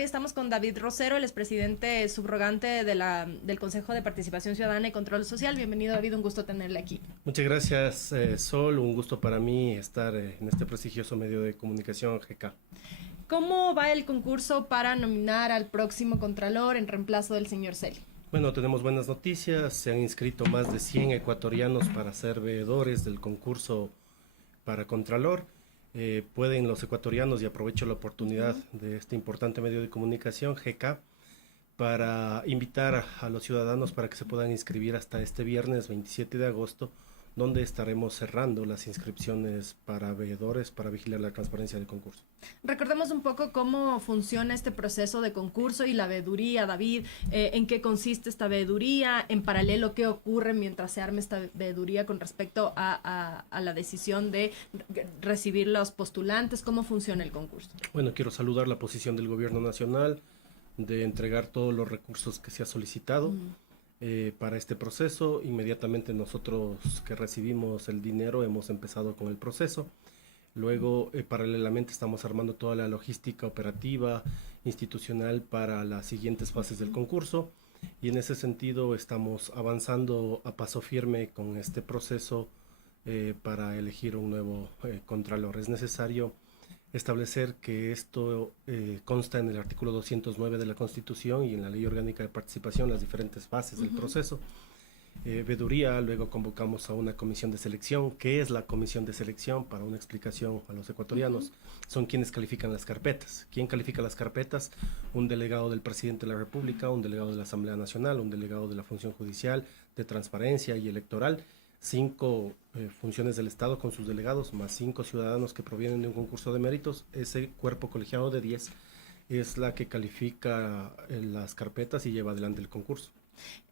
Hoy estamos con David Rosero, el expresidente subrogante del Consejo de Participación Ciudadana y Control Social. Bienvenido, David, un gusto tenerle aquí. Muchas gracias, Sol. Un gusto para mí estar en este prestigioso medio de comunicación GK. ¿Cómo va el concurso para nominar al próximo Contralor en reemplazo del señor Celi? Bueno, tenemos buenas noticias. Se han inscrito más de 100 ecuatorianos para ser veedores del concurso para Contralor. Pueden los ecuatorianos, y aprovecho la oportunidad de este importante medio de comunicación, GK, para invitar a los ciudadanos para que se puedan inscribir hasta este viernes 27 de agosto, donde estaremos cerrando las inscripciones para veedores para vigilar la transparencia del concurso. Recordemos un poco cómo funciona este proceso de concurso y la veeduría, David, en qué consiste esta veeduría, en paralelo qué ocurre mientras se arme esta veeduría con respecto a la decisión de recibir los postulantes, cómo funciona el concurso. Bueno, quiero saludar la posición del gobierno nacional de entregar todos los recursos que se ha solicitado para este proceso. Inmediatamente nosotros que recibimos el dinero hemos empezado con el proceso. Luego, paralelamente estamos armando toda la logística operativa, institucional para las siguientes fases del concurso, y en ese sentido estamos avanzando a paso firme con este proceso para elegir un nuevo contralor. Es necesario establecer que esto consta en el artículo 209 de la Constitución y en la Ley Orgánica de Participación, las diferentes fases del proceso. Veeduría, luego convocamos a una comisión de selección. ¿Qué es la comisión de selección? Para una explicación a los ecuatorianos, son quienes califican las carpetas. ¿Quién califica las carpetas? Un delegado del presidente de la República, un delegado de la Asamblea Nacional, un delegado de la Función Judicial, de Transparencia y Electoral. 5 funciones del Estado con sus delegados, más 5 ciudadanos que provienen de un concurso de méritos. Ese cuerpo colegiado de 10 es la que califica las carpetas y lleva adelante el concurso.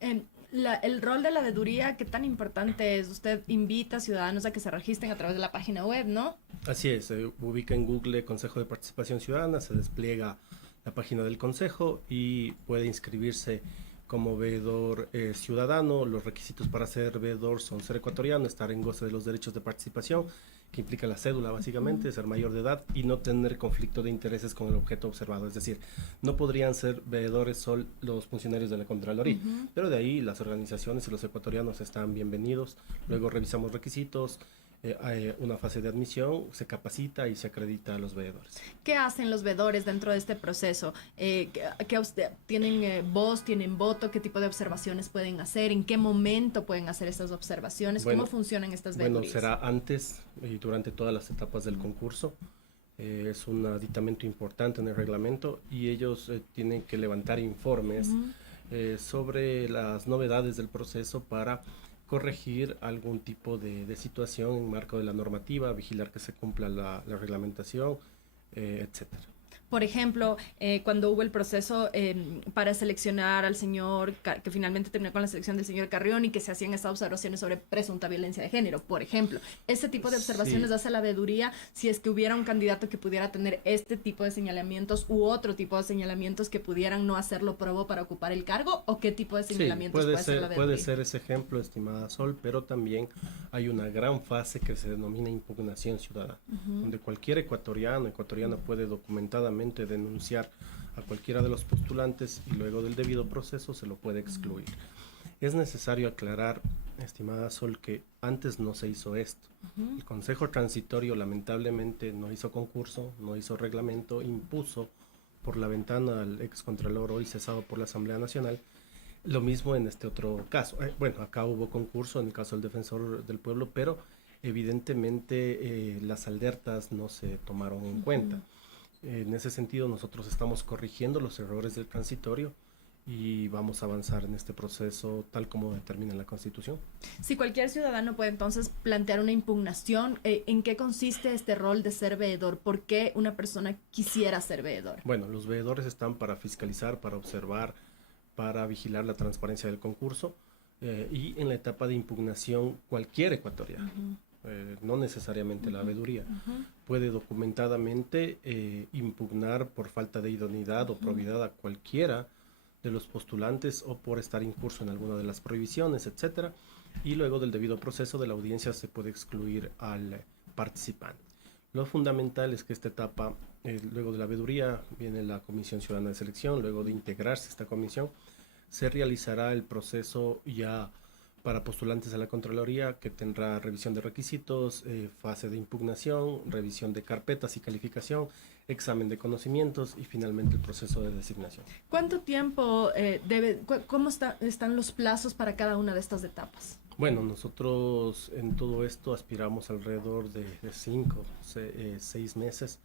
El rol de la veeduría, ¿qué tan importante es? Usted invita a ciudadanos a que se registren a través de la página web, ¿no? Así es, se ubica en Google Consejo de Participación Ciudadana, se despliega la página del Consejo y puede inscribirse como veedor ciudadano. Los requisitos para ser veedor son ser ecuatoriano, estar en goce de los derechos de participación, que implica la cédula básicamente, ser mayor de edad y no tener conflicto de intereses con el objeto observado. Es decir, no podrían ser veedores solo los funcionarios de la Contraloría, pero de ahí las organizaciones y los ecuatorianos están bienvenidos. Luego revisamos requisitos, una fase de admisión, se capacita y se acredita a los veedores. ¿Qué hacen los veedores dentro de este proceso? ¿Tienen voz, tienen voto? ¿Qué tipo de observaciones pueden hacer? ¿En qué momento pueden hacer estas observaciones? Bueno, ¿Cómo funcionan estas veedurías? Bueno, será antes y durante todas las etapas del concurso. Es un aditamento importante en el reglamento y ellos tienen que levantar informes sobre las novedades del proceso para corregir algún tipo de situación en marco de la normativa, vigilar que se cumpla la reglamentación, etcétera. Por ejemplo, cuando hubo el proceso para seleccionar al señor, que finalmente terminó con la selección del señor Carrión y que se hacían estas observaciones sobre presunta violencia de género, por ejemplo. Ese tipo de observaciones hace la veeduría si es que hubiera un candidato que pudiera tener este tipo de señalamientos u otro tipo de señalamientos que pudieran no hacerlo probo para ocupar el cargo, o qué tipo de señalamientos puede hacer la veeduría. Puede ser ese ejemplo, estimada Sol, pero también hay una gran fase que se denomina impugnación ciudadana, donde cualquier ecuatoriana puede documentadamente denunciar a cualquiera de los postulantes y luego del debido proceso se lo puede excluir. Es necesario aclarar, estimada Sol, que antes no se hizo esto. El Consejo Transitorio lamentablemente no hizo concurso, no hizo reglamento, impuso por la ventana al excontralor hoy cesado por la Asamblea Nacional. Lo mismo en este otro caso. Bueno, acá hubo concurso en el caso del Defensor del Pueblo, pero evidentemente las alertas no se tomaron en cuenta. En ese sentido, nosotros estamos corrigiendo los errores del transitorio y vamos a avanzar en este proceso tal como determina la Constitución. Si cualquier ciudadano puede entonces plantear una impugnación, ¿en qué consiste este rol de ser veedor? ¿Por qué una persona quisiera ser veedor? Bueno, los veedores están para fiscalizar, para observar, para vigilar la transparencia del concurso y en la etapa de impugnación cualquier ecuatoriano. No necesariamente la veeduría, puede documentadamente impugnar por falta de idoneidad o probidad a cualquiera de los postulantes o por estar incurso en alguna de las prohibiciones, etcétera, y luego del debido proceso de la audiencia se puede excluir al participante. Lo fundamental es que esta etapa, luego de la veeduría, viene la Comisión Ciudadana de Selección. Luego de integrarse esta comisión, se realizará el proceso ya para postulantes a la Contraloría, que tendrá revisión de requisitos, fase de impugnación, revisión de carpetas y calificación, examen de conocimientos y finalmente el proceso de designación. ¿Cuánto tiempo cómo están los plazos para cada una de estas etapas? Bueno, nosotros en todo esto aspiramos alrededor de 6 meses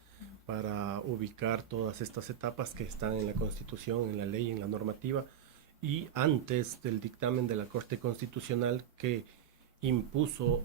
para ubicar todas estas etapas que están en la Constitución, en la ley, en la normativa, y antes del dictamen de la Corte Constitucional que impuso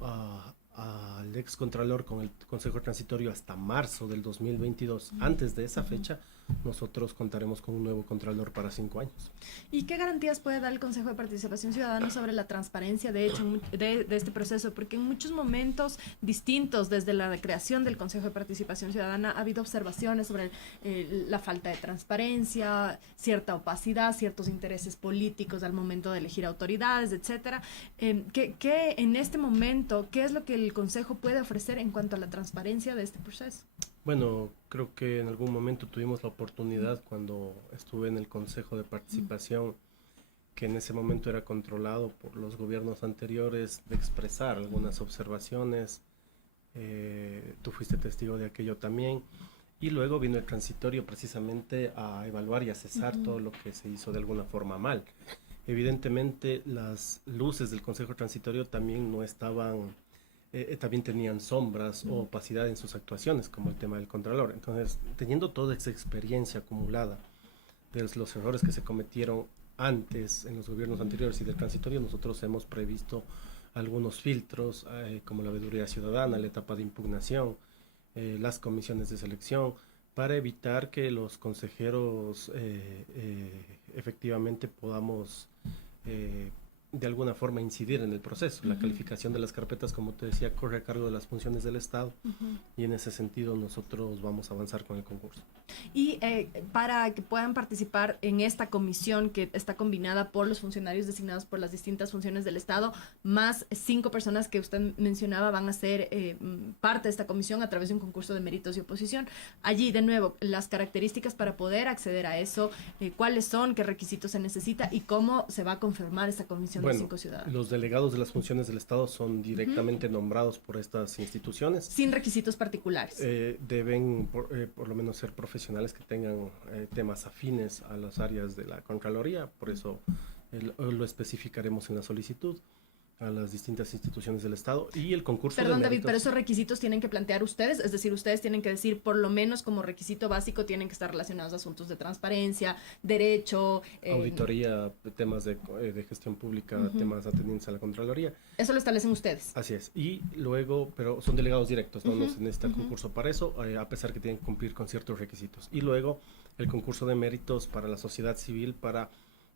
al excontralor con el Consejo Transitorio hasta marzo del 2022. Antes de esa fecha, nosotros contaremos con un nuevo contralor para 5 años. ¿Y qué garantías puede dar el Consejo de Participación Ciudadana sobre la transparencia, de hecho, de este proceso? Porque en muchos momentos distintos, desde la creación del Consejo de Participación Ciudadana, ha habido observaciones sobre la falta de transparencia, cierta opacidad, ciertos intereses políticos al momento de elegir autoridades, etcétera. ¿Qué en este momento, qué es lo que el Consejo puede ofrecer en cuanto a la transparencia de este proceso? Bueno, creo que en algún momento tuvimos la oportunidad cuando estuve en el Consejo de Participación, que en ese momento era controlado por los gobiernos anteriores, de expresar algunas observaciones. Tú fuiste testigo de aquello también. Y luego vino el transitorio precisamente a evaluar y a cesar todo lo que se hizo de alguna forma mal. Evidentemente las luces del Consejo Transitorio también no estaban... también tenían sombras o opacidad en sus actuaciones, como el tema del Contralor. Entonces, teniendo toda esa experiencia acumulada de los errores que se cometieron antes en los gobiernos anteriores y del transitorio, nosotros hemos previsto algunos filtros, como la veeduría ciudadana, la etapa de impugnación, las comisiones de selección, para evitar que los consejeros efectivamente podamos de alguna forma incidir en el proceso. La calificación de las carpetas, como te decía, corre a cargo de las funciones del Estado, y en ese sentido nosotros vamos a avanzar con el concurso. Y para que puedan participar en esta comisión que está combinada por los funcionarios designados por las distintas funciones del Estado, más 5 personas que usted mencionaba van a ser parte de esta comisión a través de un concurso de méritos y oposición. Allí, de nuevo, las características para poder acceder a eso, cuáles son, qué requisitos se necesita y cómo se va a confirmar esta comisión de 5 ciudadanos. Los delegados de las funciones del Estado son directamente nombrados por estas instituciones. Sin requisitos particulares. Deben por lo menos ser profesionales que tengan temas afines a las áreas de la Contraloría, por eso lo especificaremos en la solicitud a las distintas instituciones del Estado. Y el concurso Perdón, de méritos, David, pero esos requisitos tienen que plantear ustedes, es decir, ustedes tienen que decir, por lo menos como requisito básico, tienen que estar relacionados a asuntos de transparencia, derecho, auditoría, temas de gestión pública, temas atendientes a la Contraloría. Eso lo establecen ustedes. Así es. Y luego, pero son delegados directos, no nos necesita concurso para eso, a pesar que tienen que cumplir con ciertos requisitos. Y luego el concurso de méritos para la sociedad civil, para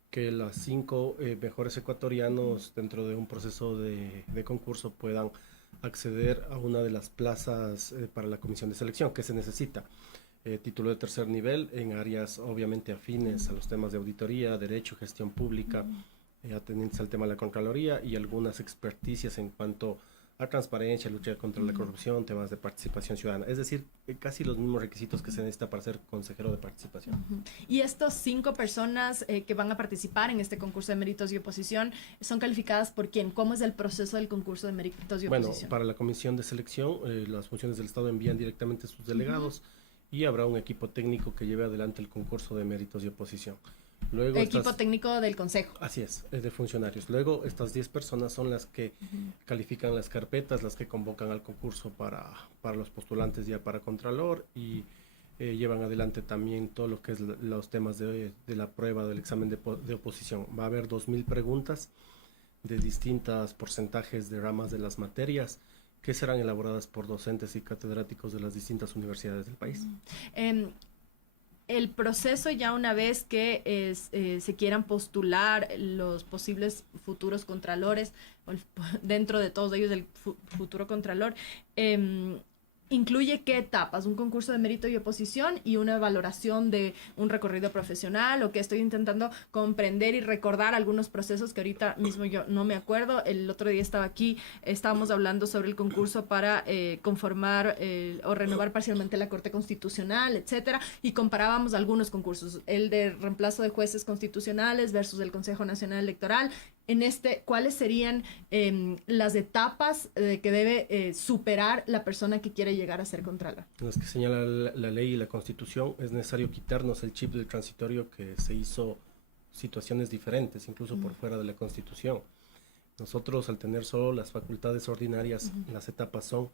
que los 5 mejores ecuatorianos dentro de un proceso de concurso puedan acceder a una de las plazas para la comisión de selección que se necesita. Título de tercer nivel en áreas obviamente afines a los temas de auditoría, derecho, gestión pública, atendientes al tema de la Contraloría, y algunas experticias en cuanto a transparencia, lucha contra la corrupción, temas de participación ciudadana. Es decir, casi los mismos requisitos que se necesita para ser consejero de participación. Y estos 5 personas que van a participar en este concurso de méritos y oposición, ¿son calificadas por quién? ¿Cómo es el proceso del concurso de méritos y oposición? Bueno, para la comisión de selección, las funciones del Estado envían directamente a sus delegados, y habrá un equipo técnico que lleve adelante el concurso de méritos y oposición. Luego equipo técnico del Consejo. Así es de funcionarios. Luego estas 10 personas son las que califican las carpetas, las que convocan al concurso para los postulantes ya para Contralor, y llevan adelante también todo lo que es los temas de la prueba del examen de oposición. Va a haber 2.000 preguntas de distintos porcentajes de ramas de las materias, que serán elaboradas por docentes y catedráticos de las distintas universidades del país. El proceso, ya una vez que se quieran postular los posibles futuros contralores, dentro de todos ellos el futuro contralor, ¿Incluye qué etapas? ¿Un concurso de mérito y oposición y una valoración de un recorrido profesional? ¿O que estoy intentando comprender y recordar algunos procesos que ahorita mismo yo no me acuerdo? El otro día estaba aquí, estábamos hablando sobre el concurso para conformar o renovar parcialmente la Corte Constitucional, etcétera, y comparábamos algunos concursos, el de reemplazo de jueces constitucionales versus el Consejo Nacional Electoral. En ¿cuáles serían las etapas que debe superar la persona que quiere llegar a ser contralor? En las que señala la ley y la Constitución, es necesario quitarnos el chip del transitorio que se hizo situaciones diferentes, incluso por fuera de la Constitución. Nosotros, al tener solo las facultades ordinarias, las etapas son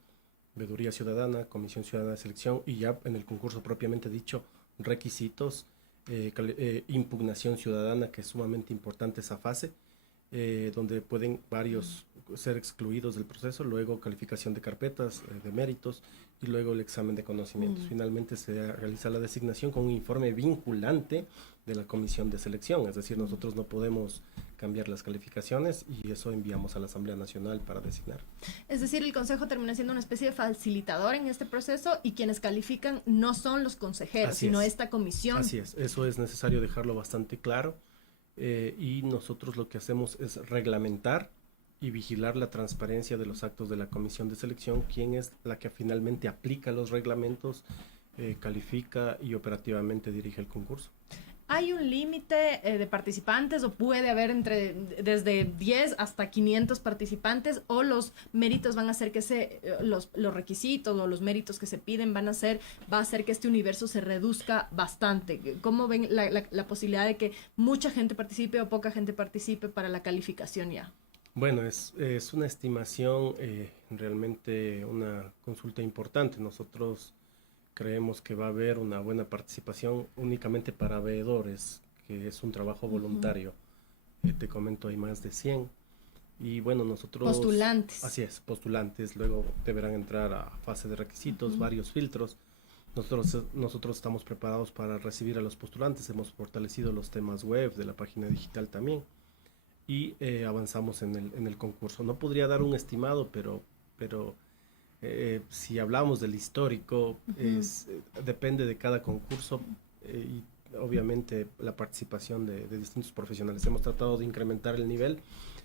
veeduría ciudadana, comisión ciudadana de selección y ya en el concurso propiamente dicho, requisitos, impugnación ciudadana, que es sumamente importante esa fase, donde pueden varios ser excluidos del proceso, luego calificación de carpetas, de méritos y luego el examen de conocimientos. Finalmente se realiza la designación con un informe vinculante de la comisión de selección, es decir, nosotros no podemos cambiar las calificaciones y eso enviamos a la Asamblea Nacional para designar. Es decir, el Consejo termina siendo una especie de facilitador en este proceso y quienes califican no son los consejeros, sino esta comisión. Así es, eso es necesario dejarlo bastante claro. Y nosotros lo que hacemos es reglamentar y vigilar la transparencia de los actos de la comisión de selección, quien es la que finalmente aplica los reglamentos, califica y operativamente dirige el concurso. ¿Hay un límite de participantes o puede haber desde 10 hasta 500 participantes o los méritos van a hacer que los requisitos o los méritos que se piden va a hacer que este universo se reduzca bastante? ¿Cómo ven la posibilidad de que mucha gente participe o poca gente participe para la calificación ya? Bueno, es una estimación, realmente una consulta importante. Nosotros creemos que va a haber una buena participación únicamente para veedores, que es un trabajo voluntario. Te comento, hay más de 100. Y bueno, nosotros... Postulantes. Así es, postulantes. Luego deberán entrar a fase de requisitos, varios filtros. Nosotros estamos preparados para recibir a los postulantes. Hemos fortalecido los temas web de la página digital también. Y avanzamos en el concurso. No podría dar un estimado, pero si hablamos del histórico, depende de cada concurso y obviamente la participación de distintos profesionales. Hemos tratado de incrementar el nivel,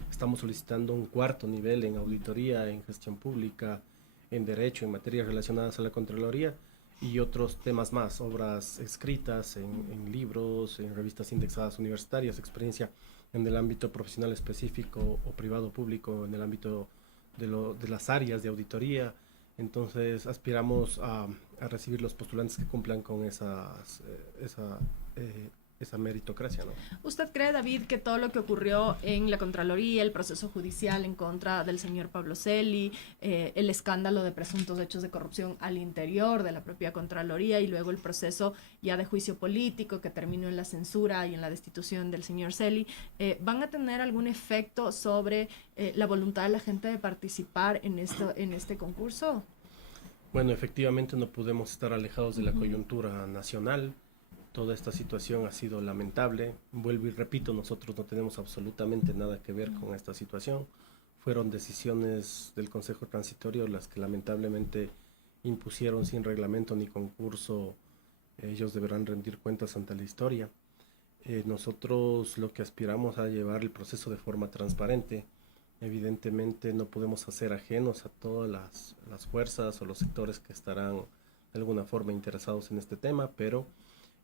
estamos solicitando un cuarto nivel en auditoría, en gestión pública, en derecho, en materias relacionadas a la Contraloría y otros temas más, obras escritas en libros, en revistas indexadas universitarias, experiencia en el ámbito profesional específico o privado público, en el ámbito de las áreas de auditoría. Entonces aspiramos a recibir los postulantes que cumplan con esa meritocracia, ¿no? ¿Usted cree, David, que todo lo que ocurrió en la Contraloría, el proceso judicial en contra del señor Pablo Celi, el escándalo de presuntos hechos de corrupción al interior de la propia Contraloría y luego el proceso ya de juicio político que terminó en la censura y en la destitución del señor Celi, van a tener algún efecto sobre la voluntad de la gente de participar en este concurso? Bueno, efectivamente no podemos estar alejados de la coyuntura nacional. Toda esta situación ha sido lamentable. Vuelvo y repito, nosotros no tenemos absolutamente nada que ver con esta situación. Fueron decisiones del Consejo Transitorio las que lamentablemente impusieron sin reglamento ni concurso. Ellos deberán rendir cuentas ante la historia. Nosotros lo que aspiramos a llevar el proceso de forma transparente. Evidentemente no podemos hacer ajenos a todas las fuerzas o los sectores que estarán de alguna forma interesados en este tema, pero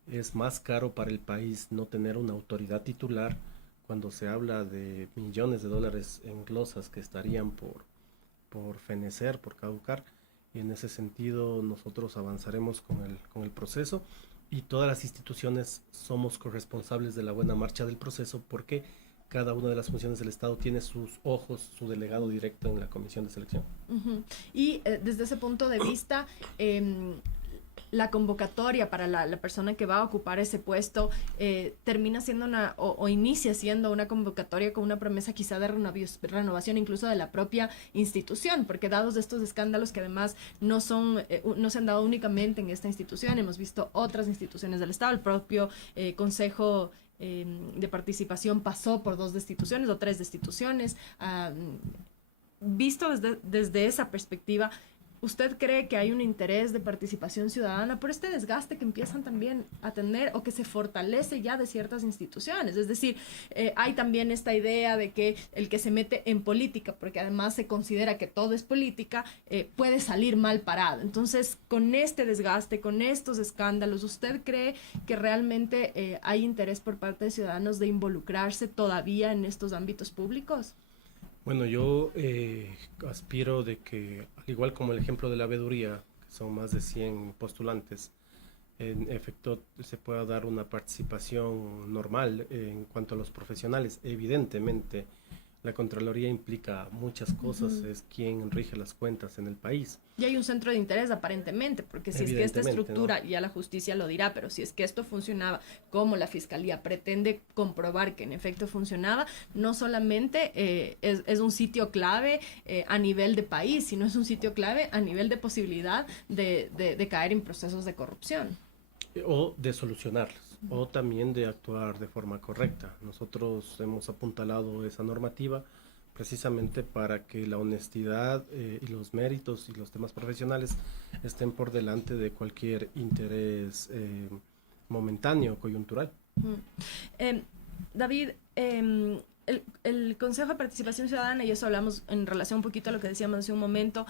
es más caro para el país no tener una autoridad titular cuando se habla de millones de dólares en glosas que estarían por fenecer, por caducar. Y en ese sentido nosotros avanzaremos con el proceso y todas las instituciones somos corresponsables de la buena marcha del proceso porque cada una de las funciones del Estado tiene sus ojos, su delegado directo en la comisión de selección. Y desde ese punto de vista, la convocatoria para la persona que va a ocupar ese puesto termina siendo o inicia siendo una convocatoria con una promesa quizá de renovación incluso de la propia institución, porque dados estos escándalos que además no se han dado únicamente en esta institución, hemos visto otras instituciones del Estado, el propio Consejo de Participación pasó por 2 destituciones o 3 destituciones. Visto desde esa perspectiva, ¿usted cree que hay un interés de participación ciudadana por este desgaste que empiezan también a tener o que se fortalece ya de ciertas instituciones? Es decir, hay también esta idea de que el que se mete en política, porque además se considera que todo es política, puede salir mal parado. Entonces, con este desgaste, con estos escándalos, ¿usted cree que realmente hay interés por parte de ciudadanos de involucrarse todavía en estos ámbitos públicos? Bueno, yo aspiro de que, al igual como el ejemplo de la veeduría, que son más de 100 postulantes, en efecto se pueda dar una participación normal en cuanto a los profesionales. Evidentemente, la Contraloría implica muchas cosas, es quien rige las cuentas en el país. Y hay un centro de interés aparentemente, porque si es que esta estructura, ¿no? Ya la justicia lo dirá, pero si es que esto funcionaba como la Fiscalía pretende comprobar que en efecto funcionaba, no solamente es un sitio clave a nivel de país, sino es un sitio clave a nivel de posibilidad de caer en procesos de corrupción. O de solucionarlos, o también de actuar de forma correcta. Nosotros hemos apuntalado esa normativa precisamente para que la honestidad y los méritos y los temas profesionales estén por delante de cualquier interés momentáneo, coyuntural. David, el Consejo de Participación Ciudadana, y eso hablamos en relación un poquito a lo que decíamos hace un momento,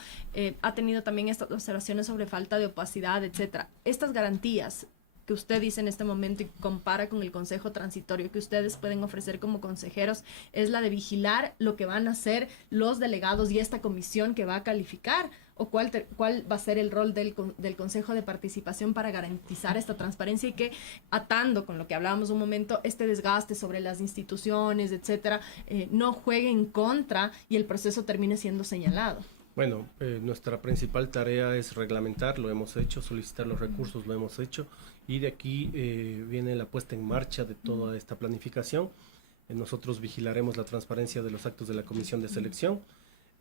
ha tenido también estas observaciones sobre falta de opacidad, etcétera. Estas garantías que usted dice en este momento y compara con el consejo transitorio que ustedes pueden ofrecer como consejeros, es la de vigilar lo que van a hacer los delegados y esta comisión que va a calificar, o cuál va a ser el rol del Consejo de Participación para garantizar esta transparencia y que, atando con lo que hablábamos un momento, este desgaste sobre las instituciones, etcétera, no juegue en contra y el proceso termine siendo señalado. Bueno, nuestra principal tarea es reglamentar, lo hemos hecho, solicitar los recursos, lo hemos hecho, y de aquí viene la puesta en marcha de toda esta planificación. Nosotros vigilaremos la transparencia de los actos de la comisión de selección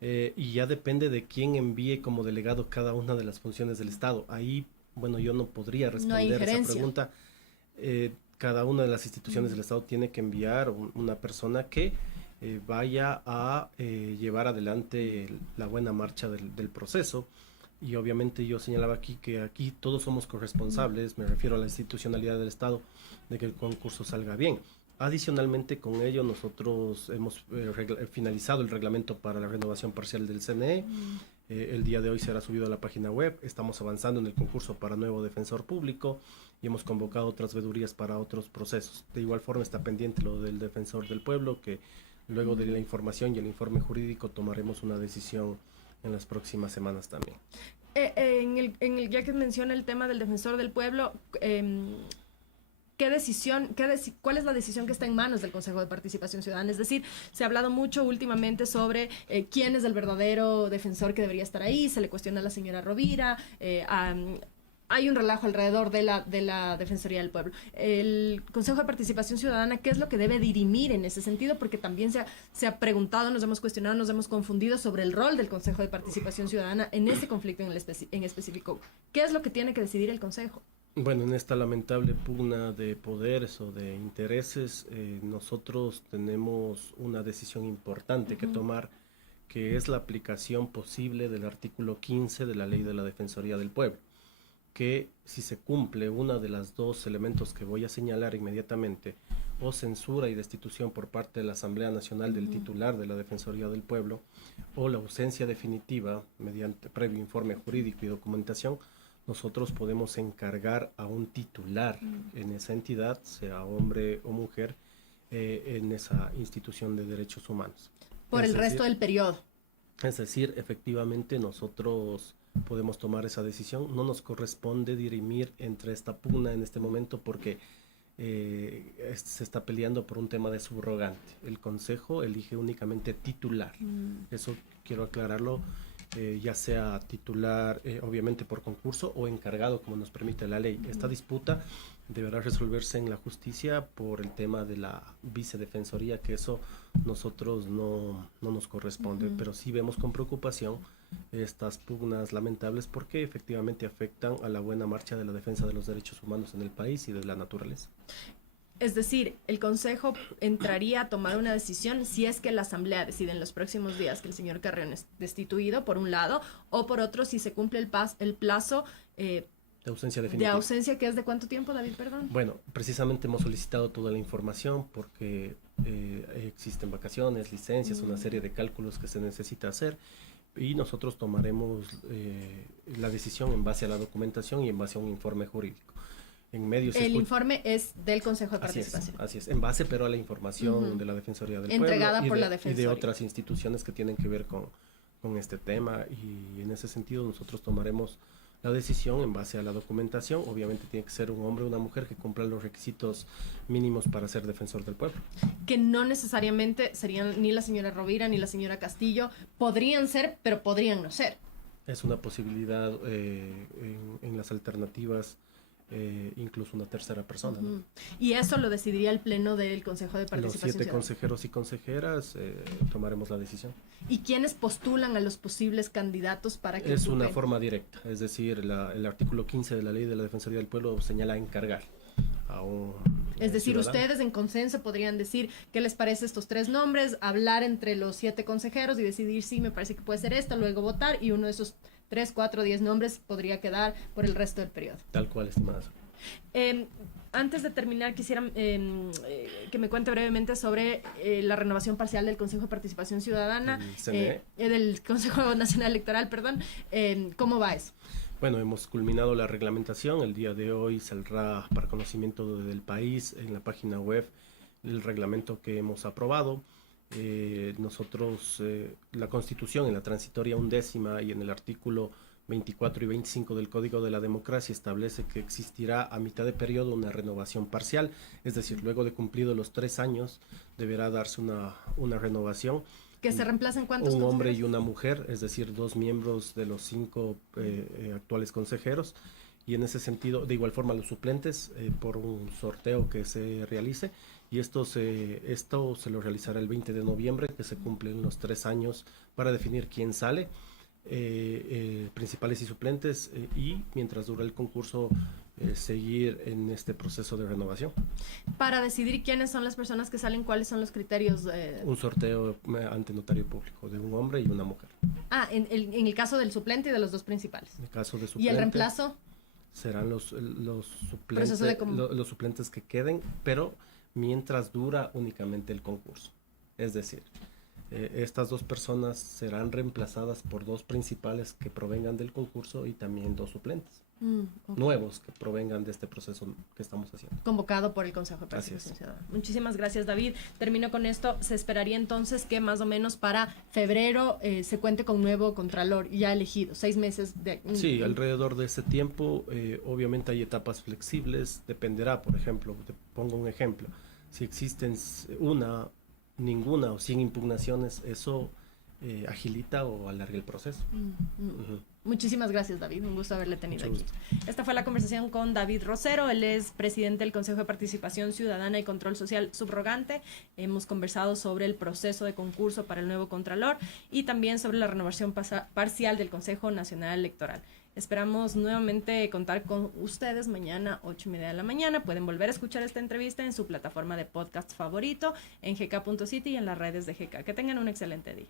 y ya depende de quién envíe como delegado cada una de las funciones del Estado. Ahí, bueno, yo no podría responder esa pregunta. Cada una de las instituciones del Estado tiene que enviar una persona que vaya a llevar adelante la buena marcha del proceso. Y obviamente yo señalaba aquí que aquí todos somos corresponsables, me refiero a la institucionalidad del Estado, de que el concurso salga bien. Adicionalmente, con ello nosotros hemos finalizado el reglamento para la renovación parcial del CNE. El día de hoy será subido a la página web. Estamos avanzando en el concurso para nuevo defensor público y hemos convocado otras veedurías para otros procesos. De igual forma está pendiente lo del defensor del pueblo, que luego de la información y el informe jurídico tomaremos una decisión en las próximas semanas también. Ya que menciona el tema del defensor del pueblo, ¿cuál es la decisión que está en manos del Consejo de Participación Ciudadana? Es decir, se ha hablado mucho últimamente sobre quién es el verdadero defensor que debería estar ahí, se le cuestiona a la señora Rovira, hay un relajo alrededor de la Defensoría del Pueblo. El Consejo de Participación Ciudadana, ¿qué es lo que debe dirimir en ese sentido? Porque también se ha preguntado, nos hemos cuestionado, nos hemos confundido sobre el rol del Consejo de Participación Ciudadana en ese conflicto en específico. ¿Qué es lo que tiene que decidir el Consejo? Bueno, en esta lamentable pugna de poderes o de intereses, nosotros tenemos una decisión importante que tomar, que es la aplicación posible del artículo 15 de la Ley de la Defensoría del Pueblo, que si se cumple uno de los dos elementos que voy a señalar inmediatamente, o censura y destitución por parte de la Asamblea Nacional del titular de la Defensoría del Pueblo, o la ausencia definitiva mediante previo informe jurídico y documentación, nosotros podemos encargar a un titular en esa entidad, sea hombre o mujer, en esa institución de derechos humanos. Por el resto del periodo. Es decir, efectivamente nosotros podemos tomar esa decisión. No nos corresponde dirimir entre esta pugna en este momento porque se está peleando por un tema de subrogante. El Consejo elige únicamente titular. Eso quiero aclararlo. Ya sea titular, obviamente por concurso, o encargado, como nos permite la ley. Esta disputa deberá resolverse en la justicia por el tema de la vicedefensoría, que eso nosotros no nos corresponde, pero sí vemos con preocupación estas pugnas lamentables porque efectivamente afectan a la buena marcha de la defensa de los derechos humanos en el país y de la naturaleza. Es decir, el Consejo entraría a tomar una decisión si es que la Asamblea decide en los próximos días que el señor Carrión es destituido, por un lado, o por otro, si se cumple el plazo de ausencia definitiva. De ausencia, que es de cuánto tiempo, David, perdón. Bueno, precisamente hemos solicitado toda la información porque existen vacaciones, licencias, una serie de cálculos que se necesita hacer y nosotros tomaremos la decisión en base a la documentación y en base a un informe jurídico. En medios el informe es del Consejo de Participación. Así es, en base pero a la información de la Defensoría del Entregada Pueblo por la Defensoría. Y de otras instituciones que tienen que ver con este tema, y en ese sentido nosotros tomaremos la decisión en base a la documentación. Obviamente tiene que ser un hombre o una mujer que cumpla los requisitos mínimos para ser defensor del pueblo. Que no necesariamente serían ni la señora Rovira ni la señora Castillo, podrían ser, pero podrían no ser. Es una posibilidad en las alternativas. Incluso una tercera persona, ¿no? Y eso lo decidiría el Pleno del Consejo de Participación Los 7 Ciudadana. consejeros y consejeras tomaremos la decisión. ¿Y quiénes postulan a los posibles candidatos para que Es ocupen? una forma directa, es decir, el artículo 15 de la Ley de la Defensoría del Pueblo señala encargar a un Es decir, ciudadano. ustedes en consenso podrían decir qué les parece estos 3 nombres, hablar entre los 7 consejeros y decidir sí, me parece que puede ser esto, luego votar, y uno de esos 3, 4, 10 nombres podría quedar por el resto del periodo. Tal cual, estimada. Antes de terminar, quisiera que me cuente brevemente sobre la renovación parcial del Consejo de Participación Ciudadana, del Consejo Nacional Electoral, perdón. ¿Cómo va eso? Bueno, hemos culminado la reglamentación. El día de hoy saldrá para conocimiento del país en la página web el reglamento que hemos aprobado. Nosotros, la Constitución en la transitoria 11ª y en el artículo 24 y 25 del Código de la Democracia establece que existirá a mitad de periodo una renovación parcial, es decir, luego de cumplidos los 3 años deberá darse una renovación. ¿Que se reemplacen cuántos Un hombre consejeros? y una mujer, es decir, 2 miembros de los 5 actuales consejeros, y en ese sentido, de igual forma, los suplentes por un sorteo que se realice, y esto se lo realizará el 20 de noviembre, que se cumplen los 3 años para definir quién sale, principales y suplentes, y mientras dura el concurso, seguir en este proceso de renovación. Para decidir quiénes son las personas que salen, ¿cuáles son los criterios? Un sorteo ante notario público de un hombre y una mujer. En el caso del suplente y de los 2 principales. En el caso de suplente, ¿Y el reemplazo? serán los suplentes, los suplentes que queden, pero mientras dura únicamente el concurso. Es decir, estas 2 personas serán reemplazadas por 2 principales que provengan del concurso y también 2 suplentes nuevos que provengan de este proceso que estamos haciendo. Convocado por el Consejo de Participación Ciudadana. Muchísimas gracias, David. Termino con esto. Se esperaría entonces que más o menos para febrero se cuente con nuevo contralor ya elegido, 6 meses de... Sí, alrededor de ese tiempo. Obviamente hay etapas flexibles, dependerá, por ejemplo, te pongo un ejemplo, si existen ninguna o 100 impugnaciones, eso agilita o alarga el proceso. Muchísimas gracias, David. Un gusto haberle tenido aquí. Esta fue la conversación con David Rosero. Él es presidente del Consejo de Participación Ciudadana y Control Social subrogante. Hemos conversado sobre el proceso de concurso para el nuevo Contralor y también sobre la renovación parcial del Consejo Nacional Electoral. Esperamos nuevamente contar con ustedes mañana 8:30 de la mañana. Pueden volver a escuchar esta entrevista en su plataforma de podcast favorito, en gk.city y en las redes de GK. Que tengan un excelente día.